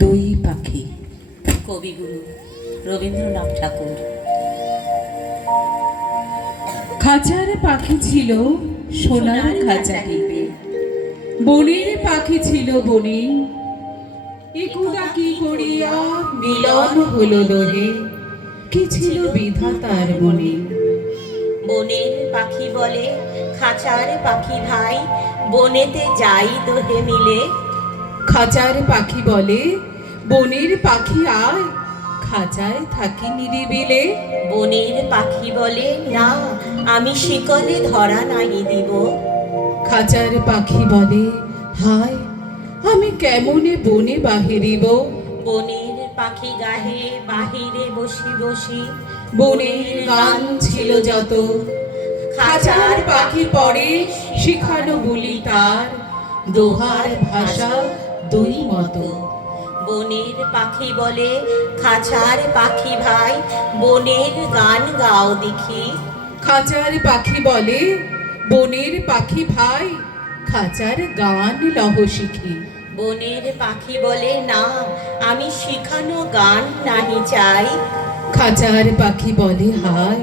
দুই পাখি। কবিগুরু রবীন্দ্রনাথ ঠাকুর। খাঁচার পাখি ছিল সোনার খাঁচা টিপে। বনের পাখি ছিল বনে। একুদা কি করিয়া মিলন হলো দোহে কি ছিল বিধাতার মনে? বনের পাখি বলে খাঁচার পাখি ভাই বনেতে যাই দোহে মিলে। খাঁচার পাখি বলে বনের পাখি আয় খাঁচায় থাকি নিরিবিলে। বনের পাখি বলে না আমি শিকলে ধরা নাই দিব। খাঁচার পাখি বলে হায় আমি কেমনে বনে বাহিরিব? বনের পাখি গাহে বাহিরে বসি বসি বনের গান ছিল যত। খাঁচার পাখি পড়ে শিখানো বলি তার। দোহার ভাষা দুই মতো। বনের পাখি বলে খাঁচার পাখি ভাই বনের গান গাও দেখি। খাঁচার পাখি বলে বনের পাখি ভাই খাঁচার গান লহ শিখি। বনের পাখি বলে না আমি শিখানো গান নাহি চাই। খাঁচার পাখি বলে হায়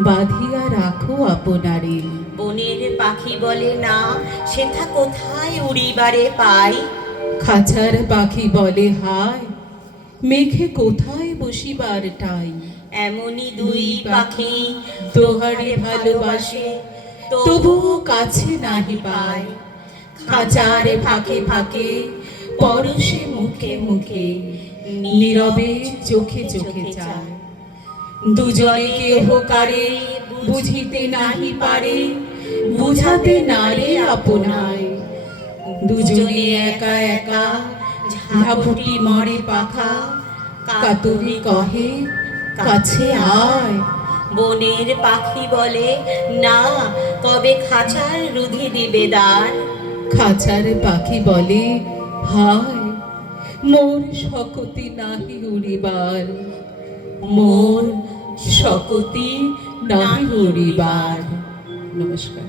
বাঁধিয়া রাখো আপনারে। বনের পাখি বলে না সেথা কোথায় উড়িবারে পাই? খাঁচার পাখি বলে হায় মেঘে কোথায় বসিবার টাই? এমনই দুই পাখি দোহারে ভালোবাসে তবুও কাছে নাহি পায় খাঁচার ফাঁকে ফাঁকে পরশে মুখে মুখে নীরবে চোখে চোখে চায় দুজনে কেহ কারে বুঝিতে নাহি পারে বুঝাতে নারে আপনায়। দুজনে একা একা ঝাপুটি মরে পাখা কাতুরি কহে কাছে আয়। বনের পাখি বলে না কবে খাঁচার রুধি দিবে দ্বার? খাঁচার পাখি বলে হায় মোর শকতি নাহি উড়িবার। মোর শকতি নাহি নমস্কার নমস্কার।